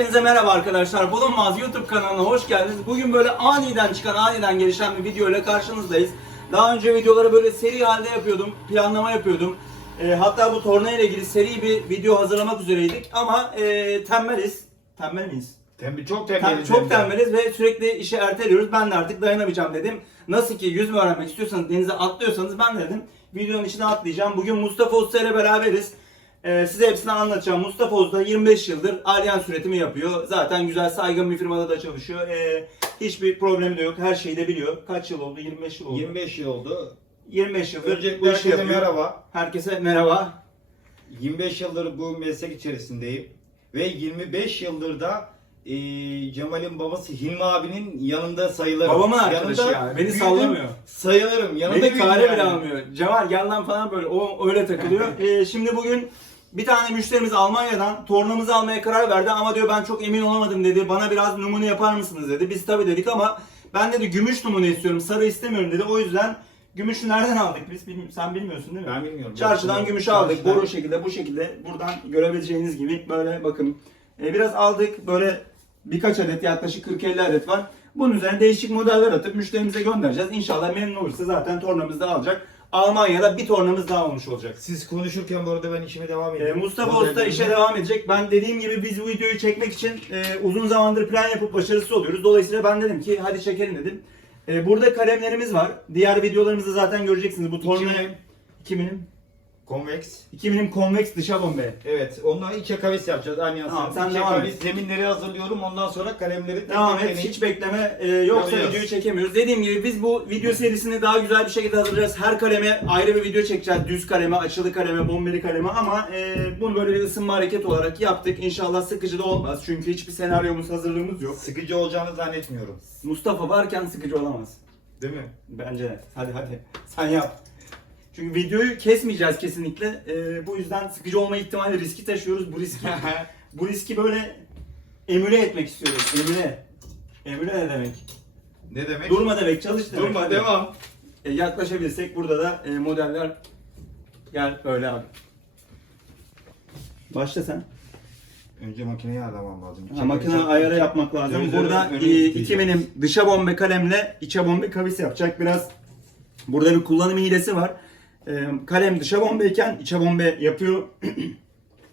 Hepinize merhaba arkadaşlar. Bulunmaz YouTube kanalına hoş geldiniz. Bugün böyle aniden çıkan, aniden gelişen bir video ile karşınızdayız. Daha önce videoları böyle seri halde yapıyordum, planlama yapıyordum. Hatta bu torna ile ilgili seri bir video hazırlamak üzereydik ama tembeliz. Tembel miyiz? Çok tembeliz. Çok tembeliz ve sürekli işi erteliyoruz. Ben de artık dayanamayacağım dedim. Nasıl ki yüzme öğrenmek istiyorsanız, denize atlıyorsanız ben de dedim videonun içine atlayacağım. Bugün Mustafa Usta ile beraberiz. Size hepsini anlatacağım. Mustafa Usta 25 yıldır alyans üretimi yapıyor. Zaten güzel, saygın bir firmada da çalışıyor. Hiçbir problemi de yok. Her şeyi de biliyor. Kaç yıl oldu? 25 yıl oldu. 25 yıl oldu. 25 yıldır Öncelikle bu işi herkese yapıyor. merhaba. Herkese merhaba. 25 yıldır bu meslek içerisindeyim. Ve 25 yıldır da Cemal'in babası Hilmi abinin yanında sayılırım. Babamın arkadaşı Yanında yani. Beni büyüdüm, sallamıyor. Sayılırım. Yanında Beni büyüdüm kare bile yani. almıyor. Cemal gel lan falan böyle. O öyle takılıyor. Şimdi bugün bir tane müşterimiz Almanya'dan tornamızı almaya karar verdi ama diyor ben çok emin olamadım dedi. Bana biraz numune yapar mısınız dedi. Biz tabii dedik ama ben dedi gümüş numune istiyorum. Sarı istemiyorum dedi. O yüzden gümüşü nereden aldık biz? Sen bilmiyorsun değil mi? Ben bilmiyorum. Çarşıdan gümüş aldık. Boru şekilde, bu şekilde. Buradan görebileceğiniz gibi böyle bakın. Biraz aldık. Böyle birkaç adet, yaklaşık 40-50 adet var. Bunun üzerine değişik modeller atıp müşterimize göndereceğiz. İnşallah memnun olursa zaten tornamız da alacak. Almanya'da bir tornamız daha olmuş olacak. Siz konuşurken bu arada ben işime devam edeyim. Mustafa Usta işe devam edecek. Ben dediğim gibi biz bu videoyu çekmek için uzun zamandır plan yapıp başarısız oluyoruz. Dolayısıyla ben dedim ki hadi çekelim dedim. Burada kalemlerimiz var. Diğer videolarımızda zaten göreceksiniz. Bu torna 2000'im. Convex. 2000'im konveks dışa bombe. Evet, onunla içe kavis yapacağız. Tamam, sen İçe devam kavis, et. zeminleri hazırlıyorum. Ondan sonra kalemleri Devam et, deneyip- hiç bekleme. Yoksa Yapacağız. videoyu çekemiyoruz. Dediğim gibi biz bu video serisini daha güzel bir şekilde hazırlayacağız. Her kaleme ayrı bir video çekeceğiz. Düz kaleme, açılı kaleme, bombeli kaleme ama bunu böyle bir ısınma hareketi olarak yaptık. İnşallah sıkıcı da olmaz. Çünkü hiçbir senaryomuz, hazırlığımız yok. Sıkıcı olacağını zannetmiyorum. Mustafa varken sıkıcı olamaz. Değil mi? Bence de. Hadi. Sen yap. Çünkü videoyu kesmeyeceğiz kesinlikle. Bu yüzden sıkıcı olma ihtimali riski taşıyoruz. Bu riski böyle emüle etmek istiyoruz. Emüle. Emüle ne demek? Ne demek? Durma demek, çalış demek. Durma, Hadi. devam. Yaklaşabilirsek burada da modeller gel böyle abi. Başla sen. Önce makineyi ayarlamam lazım. Makine ayarı yapmak lazım. Evet, Burada öyle diyeceğiz. 2000'im dışa bombe kalemle içe bombe kavis yapacak. Biraz burada bir kullanım hilesi var. Kalem dışa bombeyken içe bombe yapıyor.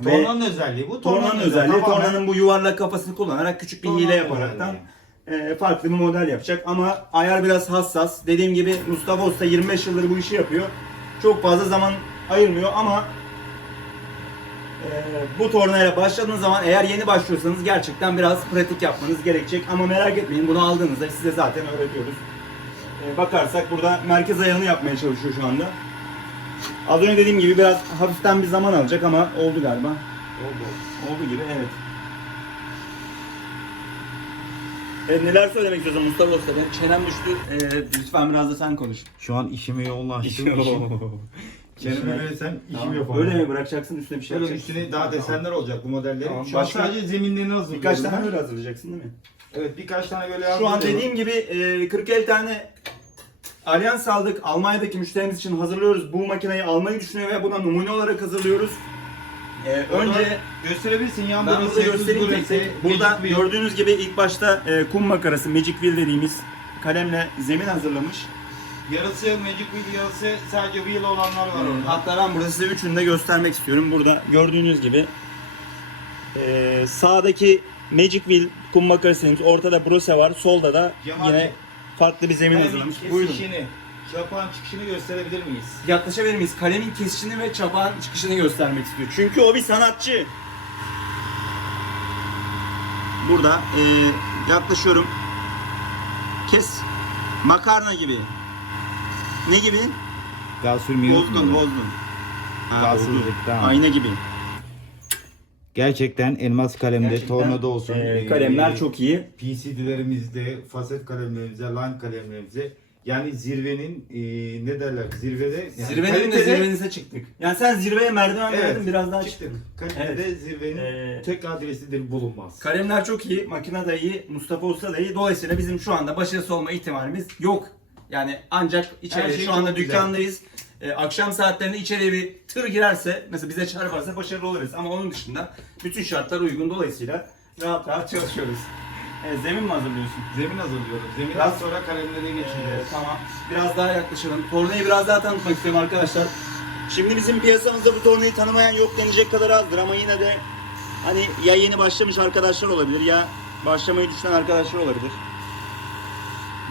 Ve Tornanın özelliği bu. tornanın özelliği. Tamamen- Tornanın bu yuvarlak kafasını kullanarak küçük bir hile Tornanın yaparaktan farklı bir model yapacak. Ama ayar biraz hassas. Dediğim gibi Mustafa Usta 25 yıldır bu işi yapıyor. Çok fazla zaman ayırmıyor ama bu tornayla başladığınız zaman eğer yeni başlıyorsanız gerçekten biraz pratik yapmanız gerekecek. Ama merak etmeyin, bunu aldığınızda size zaten öğretiyoruz. Bakarsak burada merkez ayarını yapmaya çalışıyor şu anda. Az önce dediğim gibi biraz hafiften bir zaman alacak ama oldu galiba. Oldu gibi, evet. Neler söylemek istiyorsun Mustafa Usta? Benim çenem düştü. Lütfen biraz da sen konuş. Şu an işime yoğunlaştım. Kendime verirsen işim yapamam. Öyle mi bırakacaksın, üstüne bir şey Böyle yapacaksın? üstüne daha desenler olacak bu modellerin. Tamam, Şu an başka- sadece zeminlerini hazırlıyorum. Birkaç tane ben. böyle hazırlayacaksın değil mi? Evet, birkaç tane böyle Şu an hazırlıyorum. dediğim gibi 40-50 tane alyans aldık. Almanya'daki müşterimiz için hazırlıyoruz. Bu makineyi almayı düşünüyor ve buna numune olarak hazırlıyoruz. Önce gösterebilirsin yan ben burada göstereyim tek tek. Burada gördüğünüz gibi ilk başta kum makarası Magic Wheel dediğimiz kalemle zemin hazırlamış. yarısı Magic Wheel, yarısı sadece wheel olanlar var orada. Hatta ben burada size üçünü de göstermek istiyorum. Burada gördüğünüz gibi sağdaki Magic Wheel kum makarası dediğimiz, ortada Brose var. Solda da Cemal yine Bey, farklı bir zemin hazırlamış. kalemin Buyurun. kesişini, çapağın çıkışını gösterebilir miyiz? Yaklaşabilir miyiz? Kalemin kesişini ve çapağın çıkışını göstermek istiyor. Çünkü o bir sanatçı. Burada yaklaşıyorum. Kes. Makarna gibi. Ne gibi? Daha sürmüyor. Bozdun. Kalsızlık, tamam. Ayna gibi. Gerçekten elmas kalemde, Gerçekten, tornada olsun. kalemler çok iyi. PCD'lerimizde, faset kalemlerimizde, line kalemlerimizde. Yani zirvenin ne derler? Zirvede. Yani Zirvenin de zirvenize çıktık. Yani sen zirveye merdiven verdin, biraz daha çıktık. Kalitede Evet. zirvenin tek adresidir, bulunmaz. Kalemler çok iyi, makine de iyi, Mustafa Usta da iyi. Dolayısıyla bizim şu anda başarısız olma ihtimalimiz yok. Yani ancak Her içeriye şey şu anda çok güzel. dükkandayız. Akşam saatlerinde içeriye bir tır girerse, mesela bize çarparsa başarılı oluruz. Ama onun dışında bütün şartlar uygun, dolayısıyla rahat rahat çalışıyoruz. Zemin mi hazırlıyorsun? Zemin hazırlıyorum. Zeminden Biraz- sonra kalemlere geçeceğiz. Tamam. Biraz daha yaklaşalım. Tornayı biraz daha tanıtmak istiyorum arkadaşlar. Şimdi bizim piyasamızda bu tornayı tanımayan yok denecek kadar azdır ama yine de hani ya yeni başlamış arkadaşlar olabilir ya başlamayı düşünen arkadaşlar olabilir.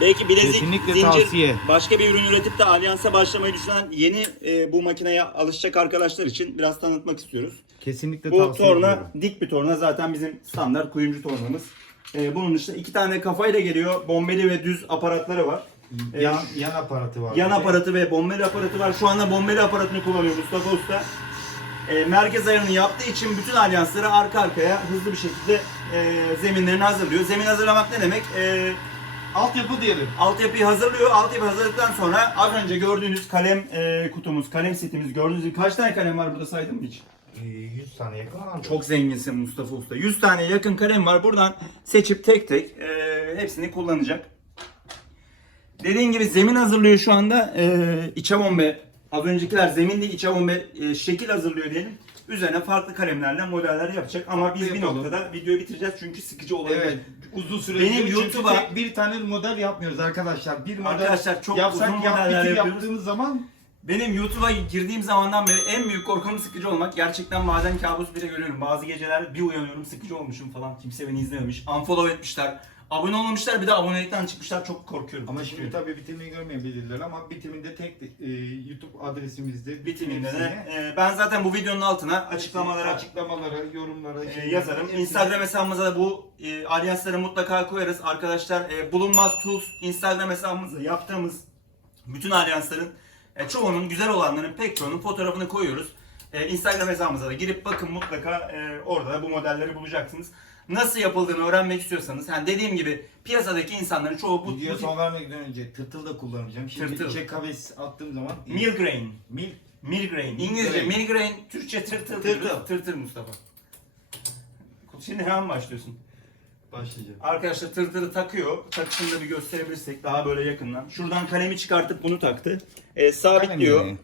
Belki bilezik, Kesinlikle zincir, tavsiye. başka bir ürün üretip de alyansa başlamayı düşünen yeni bu makineye alışacak arkadaşlar için biraz tanıtmak istiyoruz. Kesinlikle Bu tavsiye torna ediyorum. dik bir torna, zaten bizim standart kuyumcu tornamız. Bunun dışında 2 tane kafayla geliyor. Bombeli ve düz aparatları var. Yan aparatı var. Yan bir de. aparatı ve bombeli aparatı var. Şu anda bombeli aparatını kullanıyor Mustafa Usta. Merkez ayarını yaptığı için bütün alyansları arka arkaya hızlı bir şekilde zeminlerini hazırlıyor. Zemin hazırlamak ne demek? Altyapı diyelim. Altyapıyı hazırlıyor. Altyapı hazırladıktan sonra az önce gördüğünüz kalem kutumuz, kalem setimiz, gördüğünüz gibi kaç tane kalem var burada, saydım mı hiç? 100 tane yakın var mı? Çok zenginsin Mustafa Usta. 100 tane yakın kalem var. Buradan seçip tek tek hepsini kullanacak. Dediğim gibi zemin hazırlıyor şu anda. İçe bombe. Az öncekiler zemin değil, içe bombe şekil hazırlıyor diyelim. Üzerine farklı kalemlerle modeller yapacak ama Farklı biz bir yapalım. noktada videoyu bitireceğiz çünkü sıkıcı olabilir. Evet. Uzun süre Benim çünkü YouTube'a- tek bir tane model yapmıyoruz arkadaşlar. Bir model Arkadaşlar çok uzun yapsak modeller bitir yapıyoruz. yaptığımız zaman Benim YouTube'a girdiğim zamandan beri en büyük korkum sıkıcı olmak. Gerçekten bazen kabus bile görüyorum. Bazı geceler bir uyanıyorum, sıkıcı olmuşum falan. Kimse beni izlememiş. Unfollow etmişler. Abone olmamışlar, bir de abonelikten çıkmışlar. Çok korkuyorum. ama şimdi tabii bitimini görmeyebilirler ama bitiminde tek YouTube adresimizde bitiminde hepsini- de ben zaten bu videonun altına açıklamalara yorumlara yazarım. hepsini- Instagram hesabımıza da bu alyansları mutlaka koyarız. Arkadaşlar Bulunmaz Tools Instagram hesabımıza yaptığımız bütün alyansların çoğunun, güzel olanların pek çoğunun fotoğrafını koyuyoruz. Instagram hesabımıza da girip bakın, mutlaka orada da bu modelleri bulacaksınız. Nasıl yapıldığını öğrenmek istiyorsanız, yani dediğim gibi piyasadaki insanların çoğu bu Videoya tip son vermeden önce tırtıl da kullanacağım. Şimdi Tırtıl. içe kavis attığım zaman Milgrain. mil Milgrain. İngilizce Milgrain. milgrain, Türkçe tırtıl. Tırtıl. Tırtıl Mustafa. Şimdi hemen başlıyorsun. başlayacağım. Arkadaşlar tırtırı takıyor. Takışını da bir gösterebilirsek daha böyle yakından. Şuradan kalemi çıkartıp bunu taktı. Sabitliyor. Şu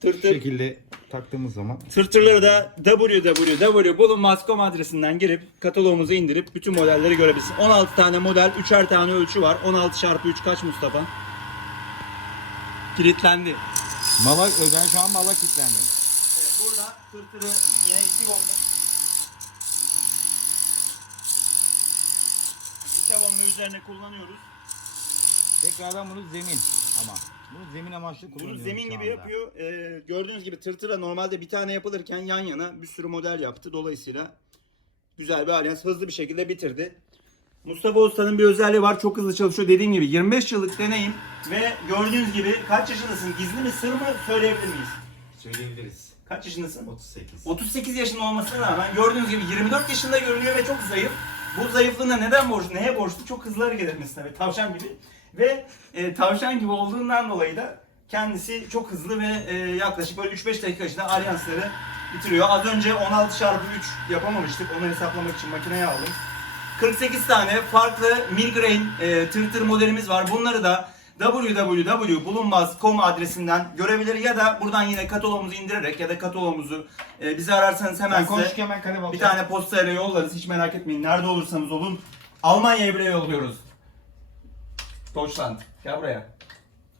Tırtır. şekilde taktığımız zaman Tırtırları da www.bulunmaz.com adresinden girip kataloğumuzu indirip bütün modelleri görebilirsin. 16 tane model, 3'er tane ölçü var. 16x3 kaç Mustafa? Kilitlendi. ben şu an mala kilitlendim. Evet, burada tırtırı yine 2 bomba. İçe bomba üzerine kullanıyoruz. Tekrardan bunu zemin ama bunu zemin amaçlı Bunu kullanıyorum. zemin şu gibi anda. yapıyor. Gördüğünüz gibi tırtıra normalde bir tane yapılırken yan yana bir sürü model yaptı. Dolayısıyla güzel bir alyans hızlı bir şekilde bitirdi. Mustafa Usta'nın bir özelliği var. Çok hızlı çalışıyor. Dediğim gibi 25 yıllık deneyim ve gördüğünüz gibi kaç yaşındasın? Gizli mi, sır mı söyleyebilir miyiz? Söyleyebiliriz. Kaç yaşındasın? 38. 38 yaşında olmasına rağmen gördüğünüz gibi 24 yaşında görünüyor ve çok zayıf. Bu zayıflığına neden borçlu? Neye borçlu? Çok hızlı hareket etmesi tabii. Tavşan gibi. Ve tavşan gibi olduğundan dolayı da kendisi çok hızlı ve yaklaşık böyle 3-5 dakika içinde alyansları bitiriyor. Az önce 16x3 yapamamıştık. Onu hesaplamak için makineye aldım. 48 tane farklı Milgrain tırtır modelimiz var. Bunları da www.bulunmaz.com adresinden görebilir ya da buradan yine kataloğumuzu indirerek ya da kataloğumuzu bizi ararsanız hemen Ben size konuşurken hemen kalem bir alacağım. tane postayla yollarız. Hiç merak etmeyin. Nerede olursanız olun. Almanya'ya bile yolluyoruz. Deutschland. Gel buraya.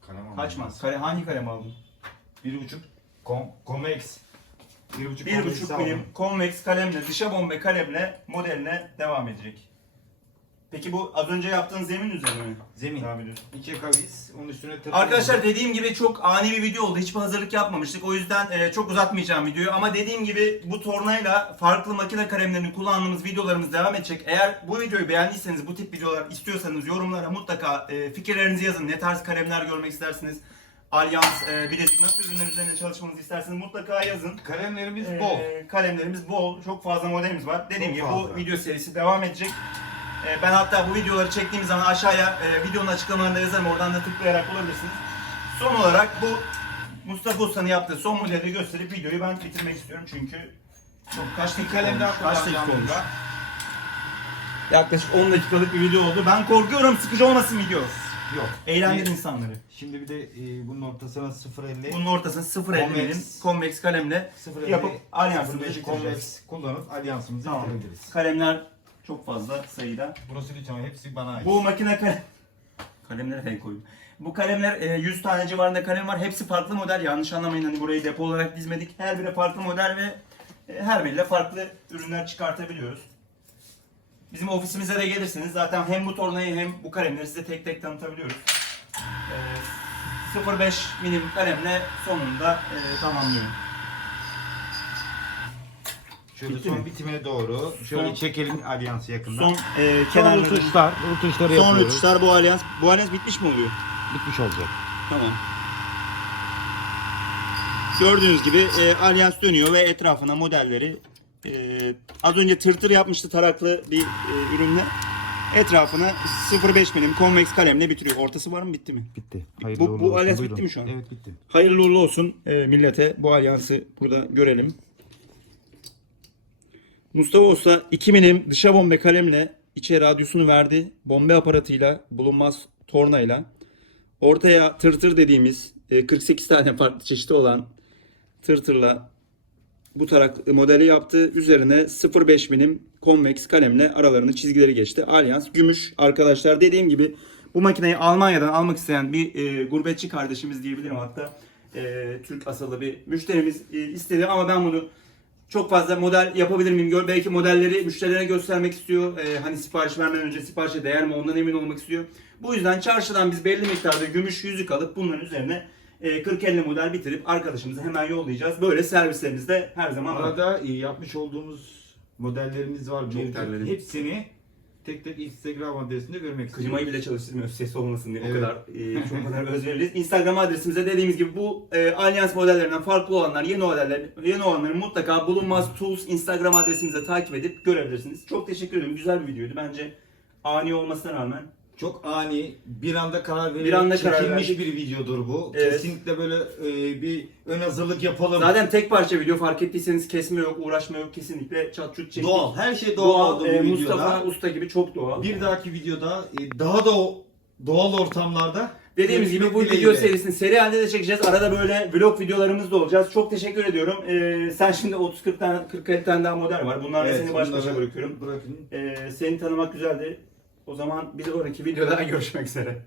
Kalem alacağım. Kaçma. Hangi kalem aldın? 1.5 Comex. 1.5 1.5 milim convex kalemle, dışa bombe kalemle modeline devam edecek. Peki bu az önce yaptığın zemin üzerine mi? Zemin. Devam ediyorsun. İçe kavis. Onun üstüne tırtıl. Arkadaşlar dediğim gibi çok ani bir video oldu. Hiçbir hazırlık yapmamıştık. O yüzden çok uzatmayacağım videoyu. Ama dediğim gibi bu tornayla farklı makine kalemlerini kullandığımız videolarımız devam edecek. Eğer bu videoyu beğendiyseniz, bu tip videolar istiyorsanız yorumlara mutlaka fikirlerinizi yazın. Ne tarz kalemler görmek istersiniz? Alyans, bilezik, nasıl ürünler üzerine çalışmamızı isterseniz mutlaka yazın. Kalemlerimiz bol. Kalemlerimiz bol. Çok fazla modelimiz var. Dediğim Çok gibi bu fazla. video serisi devam edecek. Ben hatta bu videoları çektiğimiz zaman aşağıya videonun açıklamalarında yazarım. Oradan da tıklayarak bulabilirsiniz. Son olarak bu Mustafa Usta'nın yaptığı son modeli gösterip videoyu ben bitirmek istiyorum. Çünkü çok kaç dakika Kalem daha olmuş? Kaç dakika kullanacağım olmuş? burada. Yaklaşık 10 dakikalık bir video oldu. Ben korkuyorum sıkıcı olmasın video. Yok. Eğlendir Bir- insanları. Şimdi bir de bunun ortasına 0.50 Bunun ortasını 0.50 milim Convex. convex kalemle 0.50 yapıp alyansımızı 0.5 bitireceğiz. Convex kullanıp alyansımızı Tamam. bitirebiliriz. Kalemler Çok fazla sayıda. Burası lütfen hepsi bana ait. Bu makine kalemleri renk koydum. Bu kalemler 100 tane civarında kalem var. Hepsi farklı model. Yanlış anlamayın, hani burayı depo olarak dizmedik. Her biri farklı model ve her biriyle farklı ürünler çıkartabiliyoruz. Bizim ofisimize de gelirsiniz. Zaten hem bu tornayı hem bu kalemleri size tek tek tanıtabiliyoruz. 0.5 milim kalemle sonunda tamamlıyorum. Şöyle Bitti son mi? bitimine doğru. Şöyle Son- çekelim alyansı yakından. Son Son rötuşları son yapıyoruz. rötuşlar bu alyans bitmiş mi oluyor? Bitmiş olacak. Tamam. Gördüğünüz gibi alyans dönüyor ve etrafına modelleri az önce tırtır yapmıştı taraklı bir ürünle. Etrafına 0.5 milim konveks kalemle bitiriyor. Ortası var mı, bitti mi? Bitti. Bu alyans bitti mi şu an? Evet, bitti. Hayırlı uğurlu olsun millete. Bu alyansı burada görelim. Mustafa Usta 2 milim dışa bombe kalemle içe radyosunu verdi. Bombe aparatıyla, bulunmaz tornayla. Ortaya tırtır dediğimiz 48 tane farklı çeşidi olan tırtırla bu tarak modeli yaptı. Üzerine 0.5 milim konveks kalemle aralarını çizgileri geçti. Alyans gümüş arkadaşlar. Dediğim gibi bu makineyi Almanya'dan almak isteyen bir gurbetçi kardeşimiz diyebilirim, hatta Türk asıllı bir müşterimiz istedi ama ben bunu çok fazla model yapabilir miyim? Belki modelleri müşterilere göstermek istiyor. Hani sipariş vermeden önce siparişe değer mi, ondan emin olmak istiyor. Bu yüzden çarşıdan biz belli miktarda gümüş yüzük alıp bunların üzerine 40-50 model bitirip arkadaşımıza hemen yollayacağız. Böyle servislerimizde her zaman var. Arada yapmış olduğumuz modellerimiz var. Çok mevcut. terledim. Hepsini tek tek Instagram adresinde görmek istiyorum. Klimayı bile çalıştırmıyoruz ses olmasın diye. Evet. O kadar çok kadar özveriliyiz. Instagram adresimize dediğimiz gibi bu Allianz modellerinden farklı olanlar, yeni olanları mutlaka Bulunmaz Tools Instagram adresimize takip edip görebilirsiniz. Çok teşekkür ederim. Güzel bir videoydu. Bence ani olmasına rağmen. Çok ani, bir anda karar Bir anda vererek karar çekilmiş verdik. bir videodur bu. Evet. Kesinlikle böyle bir ön hazırlık yapalım. Zaten tek parça video, fark ettiyseniz kesme yok, uğraşma yok, kesinlikle çat çut çektik. Doğal, her şey doğal oldu bu Mustafa videoda. Usta gibi çok doğal. Bir dahaki videoda daha da doğal ortamlarda Dediğimiz gibi bu görüşmek video dileğiyle. serisini seri halde de çekeceğiz. Arada böyle vlog videolarımız da olacağız. Çok teşekkür ediyorum. Sen şimdi 30-40 tane, 40-50 tane daha model var. Bunlarla Evet, seni baş başa bunları bırakıyorum. Bırakın. Seni tanımak güzeldi. O zaman bir sonraki videoda görüşmek üzere.